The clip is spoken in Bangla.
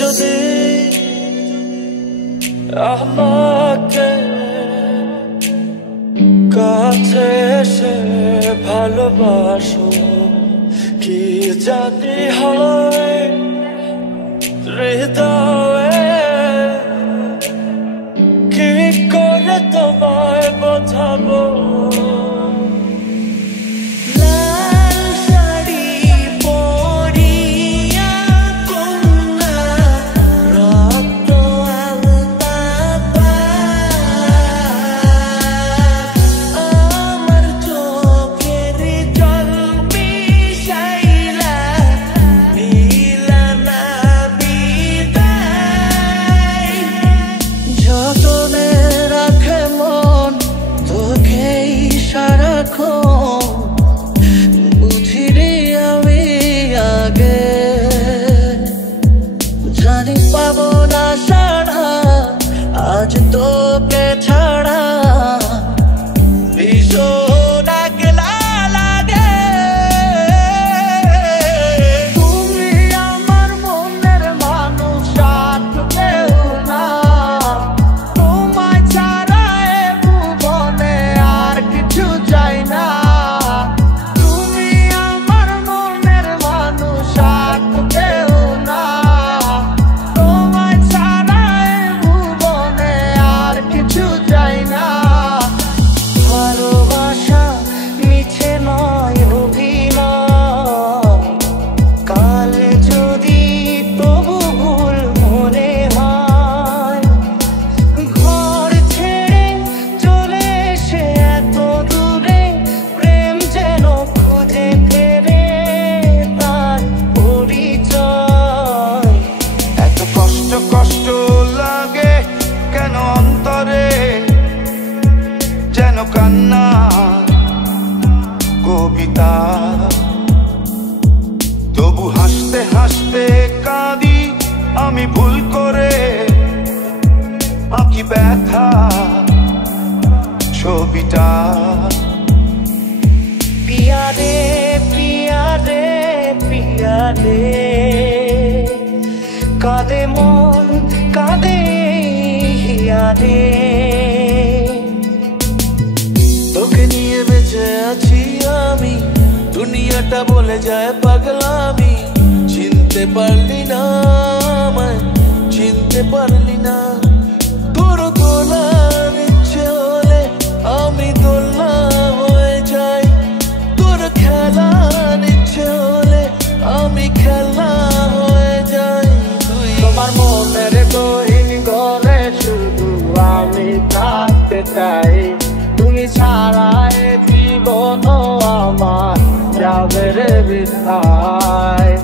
যদি আমাকে কাছে এসে ভালোবাসো, কি জানি হয় হৃদয়ে, কি করে তোমায় বোঝাবো। বুঝিনি আমি আগে, জানি পাবো না সাড়া আজ তোকে ছাড়া, ভীষণ একলা লাগে। তুমি আমার মনের মানুষ, আর কেউ না, তোমায় ছাড়া এ ভুবনে আর কিছু চাই না। তুমি আমার মনের মানুষ, আর কেউ না, তোমায় ছাড়া এ ভুবনে আর কিছু চাই না। ভালোবাসা মিছে নয় অভিনয়, কাল যদি তবু ভুল মনে হয়, ঘর ছেড়ে চলে এসে এত দূরে, প্রেম যেন খুঁজে ফেরে তার পরিচয়। এত কষ্ট কষ্ট লাগে কেন অন্তরে, যেন কান্না কবিতা, তবু হাসতে হাসতে কাঁদি আমি ভুল করে, আঁকি ব্যথা ছবিটা। পিয়া রে পিয়া রে পিয়া রে, কাঁদে মন কাঁদে হিয়া রে, তোকে নিয়ে বেঁচে আছি আমি, দুনিয়াটা বলে যায় পাগলামি। চিনতে পারলি না আমায়, চিনতে পারলি না। তোর দোলার ইচ্ছে হলে আমি দোলা হয়ে যাই, তোর খেলার ইচ্ছে হলে আমি খেলা হয়ে যাই। তোমার মনের গহীন ঘরে শুধু আমি থাকতে চাই, তুমি ছাড়া এ জীবন আমার যাবে রে বৃথায়।